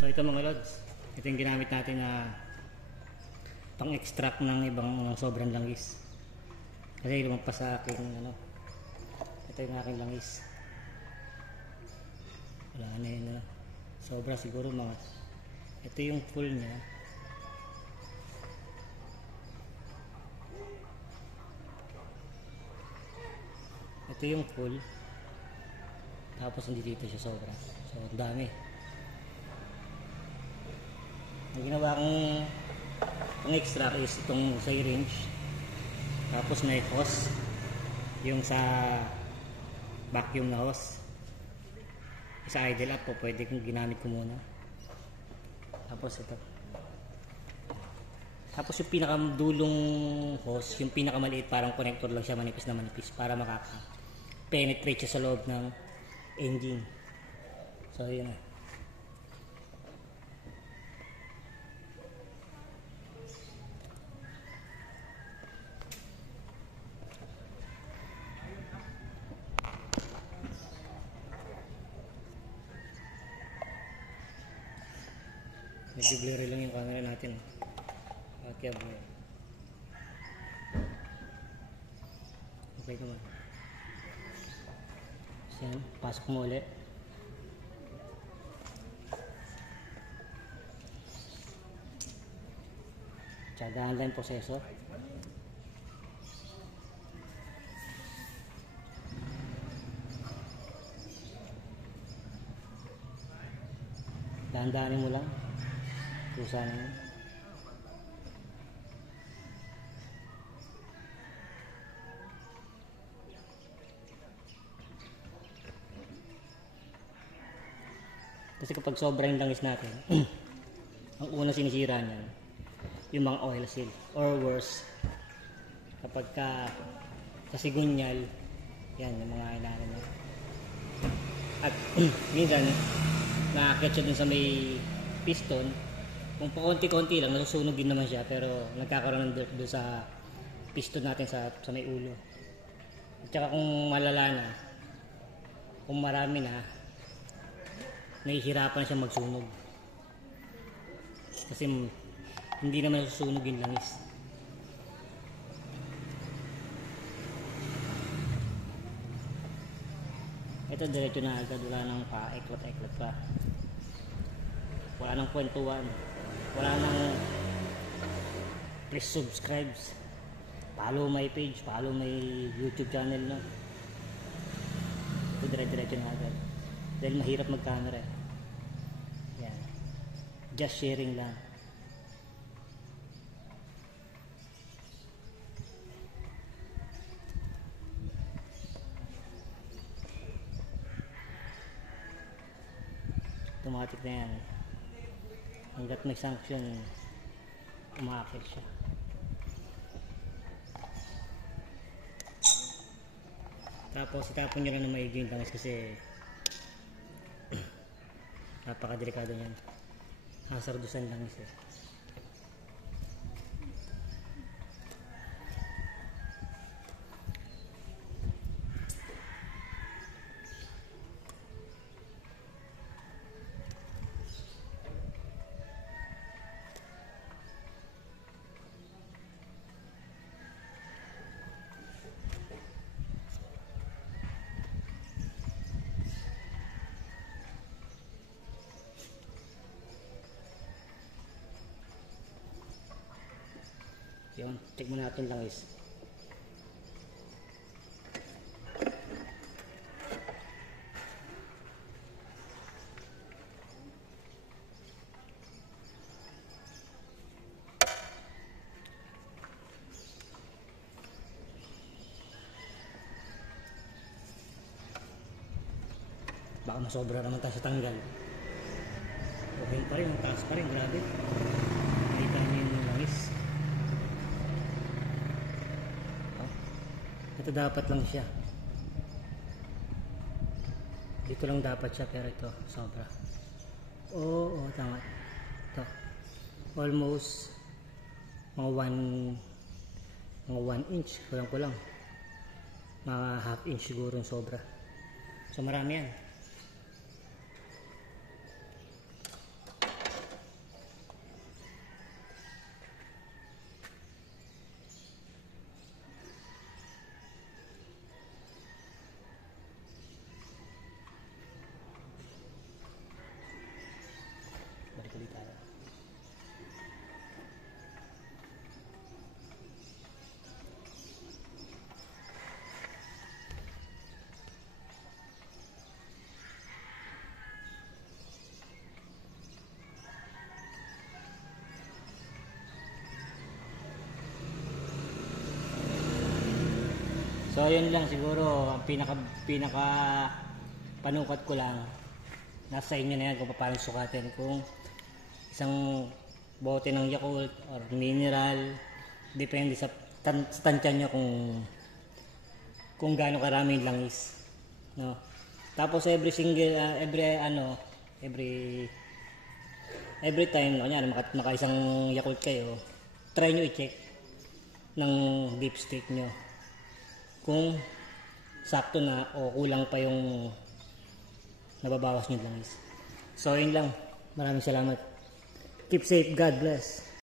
So ito mga lods, ito yung ginamit natin na pang-extract ng ibang sobrang langis. Kasi lumampas sa aking ano, ito yung aking langis. Wala na yun na. Sobra siguro mga, ito yung full niya. Ito yung full. Tapos hindi dito siya sobra. So ang dami. Ang ginawa kong pang-extract is itong syringe. Tapos may hose. Yung sa vacuum na hose. Sa idle up po, pwede kong ginamit ko muna. Tapos ito. Tapos yung pinakadulong hose, yung pinakamaliit, parang connector lang siya, manipis na manipis, para makaka-penetrate siya sa loob ng engine. So yun na. Medyo blurry lang yung camera natin. Okay, okay naman. So yan, pasok mo ulit. Tsagahan lang yung proseso. Dahan-dahanin mo lang. Kusa na yun. Kasi kapag sobrang langis natin, ang unang sinisira niyan, yung mga oil seal. Or worse, kapag sa sigunyal, yan, yung mga kailangan niya. At minsan, nakakit siya dun sa may piston. Kung pakunti-kunti lang, nasusunog din naman siya, pero nagkakaroon ng dirt doon sa piston natin sa may ulo. At saka kung malala na, kung marami na, nahihirapan siya magsunog. Kasi hindi naman nasusunog yung langis. Ito diretso na agad, wala nang pa-eklot-eklot pa. Wala nang kwentuhan. Wala nang please subscribe, follow my page, follow my YouTube channel na. Ito dire-diretso na agad. Dahil mahirap mag-camera. Yan. Just sharing lang. Automatic na yan. Hanggat may sanction, umaakit siya. Tapos itapon nyo lang na maigi yung langis kasi napakadelikado niyan. Hazardusan langis eh. Yun, check mo natin langis. Baka masobra naman tayo sa tanggal. Okay pa rin, ang taas pa rin, grabe. Nakita niyo yung langis. Ito dapat lang siya. Dito lang dapat siya, pero ito sobra. Oo, tama. Ito. Almost mga 1 inch. Kulang. Mga half inch siguro yung sobra. So marami yan. So yun lang siguro ang pinaka panukat ko lang, nasa inyo na yan kung paano sukatin, kung isang bote ng Yakult or mineral, depende sa tansya nyo kung gaano karami yung langis, no? Tapos every time, kunyari maka isang Yakult kayo, try nyo i-check ng dipstick nyo kung sakto na o kulang pa yung nababawas nyo langis. So yun lang, maraming salamat. Keep safe, God bless.